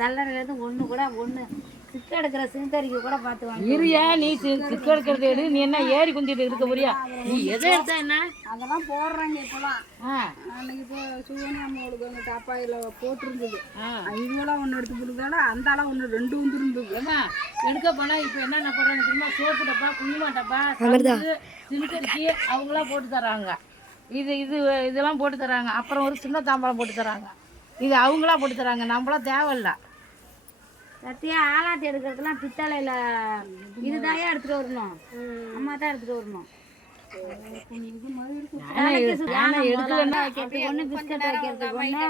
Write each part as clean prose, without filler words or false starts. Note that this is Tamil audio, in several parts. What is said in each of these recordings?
கல்லறையிலேருந்து ஒன்று கூட ஒன்று சிக்க எடுக்கிற சிந்தரிக்க கூட பார்த்து வாங்க. இருயா நீ சிக்க எடுக்கிறது எடு. நீ என்ன ஏறி குந்திட்டு இருக்க போறியா? நீ எதை எடுத்தா என்ன? அதெல்லாம் போடுறாங்க இப்போலாம். அன்னைக்கு இப்போ சுகனி அம்மாவுக்கு வந்து டப்பாயில் போட்டிருந்தது. இதுவெல்லாம் ஒன்று எடுத்து போட்டுருந்தால அந்த அளவு ஒன்று 2 வந்துருந்தது. ஏமா எடுக்க போனால் இப்போ என்னென்ன போடுறாங்க தெரியுமா? சோப்பு டப்பா, குங்கும டப்பா, சிந்தரிக்கி அவங்களாம் போட்டு தராங்க. இதெல்லாம் போட்டு தராங்க. அப்புறம் ஒரு சின்ன தாம்பரம் போட்டு தராங்க. இது அவங்களா போட்டு தராங்க, நம்மளாம் தேவையில்ல. சத்தியா ஆலாத்தி எடுக்கிறதுலாம் பித்தளையில் இதுதான் எடுத்துகிட்டு வரணும். அம்மா தான் எடுத்துகிட்டு வரணும். வைக்கிறதுக்கு ஒன்று, பிஸ்கட் வைக்கிறதுக்கு ஒன்று,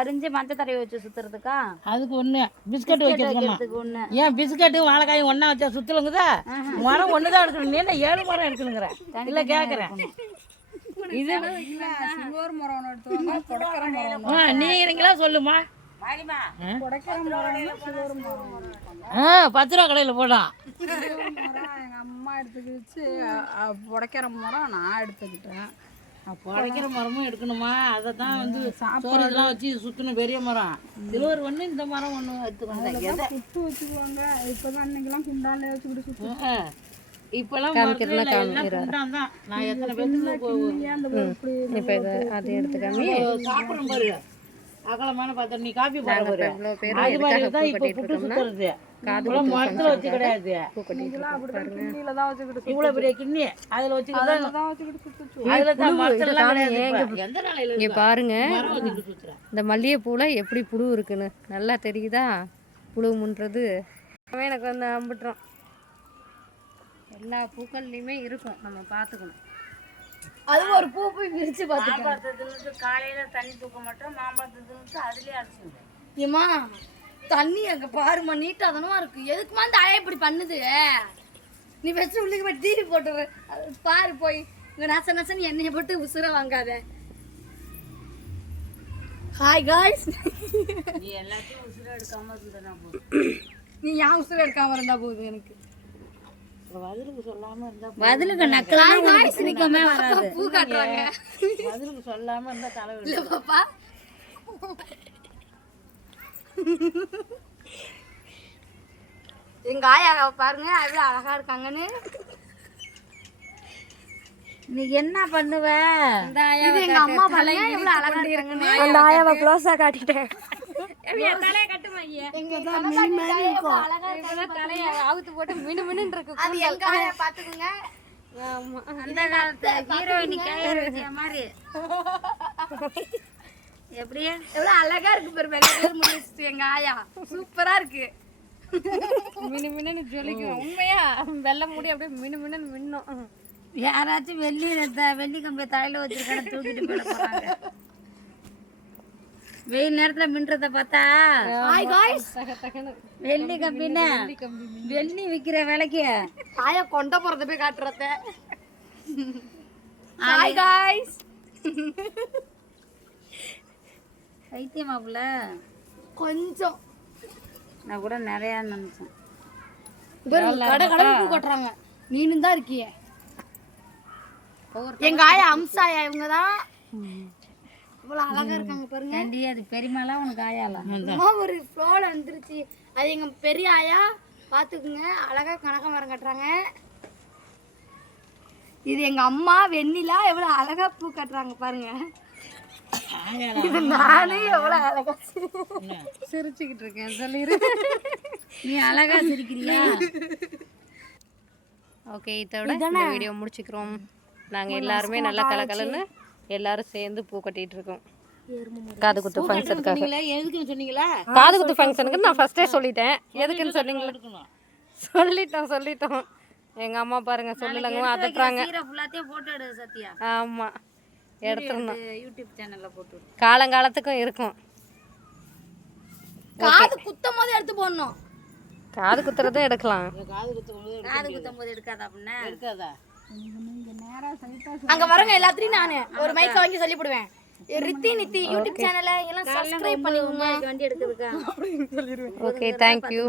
அரிஞ்சு மஞ்சள் தடவை வச்சு சுற்றுறதுக்கா அதுக்கு ஒன்று, பிஸ்கட் வைக்கிறதுக்கு ஒன்று. ஏன் பிஸ்கட்டும் வாழைக்காயும் ஒன்றா வச்சா சுற்றுலுங்குதா? மரம் ஒன்று தான் எடுக்கணும். நீ என்ன 7 மரம் எடுக்கணுங்கிற? இல்லை கேட்குறேன். இது சில்வர் மரம் எடுத்துவாங்க, கொடைக்கிற மரம். நீங்களா சொல்லுமா? 10 ரூபா கடையில் போடான். எங்கள் அம்மா எடுத்துக்கிச்சு. புடைக்கிற மரம் நான் எடுத்துக்கிட்டேன். புடைக்கிற மரமும் எடுக்கணுமா? அதை தான் வந்து சோறுலாம் வச்சு சுற்றணும். பெரிய மரம் சில்வர் ஒன்று, இந்த மரம் ஒன்று எடுத்துக்கணும். சுட்டு வச்சுக்குவாங்க. இப்போ தான் அன்னைக்கெல்லாம் குண்டாலே வச்சுக்கிட்டு சுற்றுவாங்க. இப்பெல்லாம் நான் எத்தனை பேருக்கு அதை எடுத்துக்காம சாப்பிடும் பாரு. அகலமான பாத்திரம். நீ காப்பி போட போற அது மாதிரி தான் இப்போ புட்டு சுத்துறது. மரத்துல வச்சு கிடையாது. இவ்வளவு பெரிய கிண்ணி அதுல வச்சுக்கிட்டு பாருங்க. இந்த மல்லிகைப்பூல எப்படி புழு இருக்குன்னு நல்லா தெரியுதா? புழு முன்றது எனக்கு வந்து அம்பிட்டுறோம். எல்லா பூக்கள்லையுமே இருக்கும், நம்ம பார்த்துக்கணும். அது ஒரு பூ போய் விரிச்சு பார்த்துக்கணும். காலையில் தண்ணி தூக்க மாட்டோம். மாம்பழத்துக்கு அதுலேயே அடிச்சுங்க. ஏம்மா தண்ணி அங்கே பாருமா, நீட்டாக தானமா இருக்கு. எதுக்குமா இந்த அழைய இப்படி பண்ணுது? நீ வச்சு உள்ளே போய் டிவி போட்டுற பாரு. போய் இங்கே நச நசன்னு எண்ணெயை போட்டு உசுர வாங்காத. Hi guys. நீ எல்லாத்தையும் உசுர எடுக்காம இருந்தா போதும். நீ ஏன் உசுர எடுக்காம இருந்தா போதும்? எனக்கு பதிலுக்கு சொல்லாம இருந்தா பதிலுக்கு நக்கலாமே வராது. பூ காட்டுறாங்க. பதிலுக்கு சொல்லாம இருந்தா தலைவலி. பாப்பா எங்க ஆயா பாருங்க எவ்வளவு அழகா இருக்காங்கன்னு. நீ என்ன பண்ணுவ? இது எங்க அம்மா பாருங்க எவ்வளவு அழகா இருக்காங்கன்னு. அந்த ஆயாவை க்ளோஸா காட்டிட்டேன். தலையை கட்டுமா? தலையை அவுத்து போட்டு மினு மினுன்னு இருக்கு. அது எங்க ஆயா பாத்துக்குங்க. அந்த காலத்து ஹீரோயினி கைய மாதிரி எப்படி எவ்வளவு அழகா இருக்கு பாரு. வெள்ளை முடிச்சு எங்க ஆயா சூப்பரா இருக்கு. மினு மினுன்னு ஜொலிக்கும். உண்மையா வெள்ளை முடி அப்படியே மினு மினுன்னு மின்னும். யாராச்சும் வெள்ளி கம்பியை தலையில வச்சிருக்கான தூக்கிட்டு போயிட போறாங்க. வெயில் நேரத்துல மின்றத பார்த்தா வெள்ளி கம்பின்னு வெள்ளி விக்கிற விலைக்கு ஆயா கொண்ட போறத போய் காட்டுறத. Hi guys. பைத்தியமாப்புல கொஞ்சம் நான் கூட நிறைய நினைச்சேன். கடை கடை பூ கட்டுறாங்க. நீனும் தான் இருக்கிய. எங்க ஆயா அம்சாயா இவங்கதான். இவ்வளவு அழகா இருக்காங்க பாருங்க. அது பெரியமாலாம் உனக்கு ஆயாலாம் ஒரு ஃப்ளோல வந்துருச்சு. அது எங்க பெரிய ஆயா பாத்துக்குங்க. அழகா கனகாமரம் கட்டுறாங்க. இது எங்க அம்மா வெண்ணிலா எவ்வளவு அழகா பூ கட்டுறாங்க பாருங்க. இது நானே எவ்வளவு அழகா சிரிச்சுக்கிட்டு இருக்கேன். சொல்லிரு. நீ அழகா சிரிக்கிறியா? ஓகே, இதோட இந்த வீடியோ முடிச்சுக்கிறோம். நாங்க எல்லாருமே நல்லா கலகலன்னு எல்லாரும் சேர்ந்து பூ கட்டிட்டு இருக்கோம். காது குத்து ஃபங்க்ஷனுக்காக. எதுக்குன்னு சொன்னீங்களா? காது குத்து ஃபங்க்ஷனுக்கு நான் ஃபர்ஸ்டே சொல்லிட்டேன். எதுக்குன்னு சொன்னீங்களா? சொல்லிட்டோம். எங்க அம்மா பாருங்க சொல்லலங்க அதட்டுறாங்க. போட்டோ எடு சத்யா. ஆமா எடுத்துறணும். யூடியூப் சேனல்ல போட்டு காலங்காலத்துக்கும் இருக்கும். காது குத்தும் போது எடுத்து போடணும். காது குத்துறதும் எடுக்கலாம். காது குத்தும் போது எடுக்காதா? அப்படின்னா எடுக்காதா? அங்க வரங்க எல்லாத்தையும் நானு ஒரு மைக்க வாங்கி சொல்லி போடுவேன். ரித்தி நித்தி யூடியூப் சேனலை எல்லாம் சப்ஸ்கிரைப் பண்ணிடுங்க. வண்டி எடுக்கிறதுக்கா? Okay, thank you.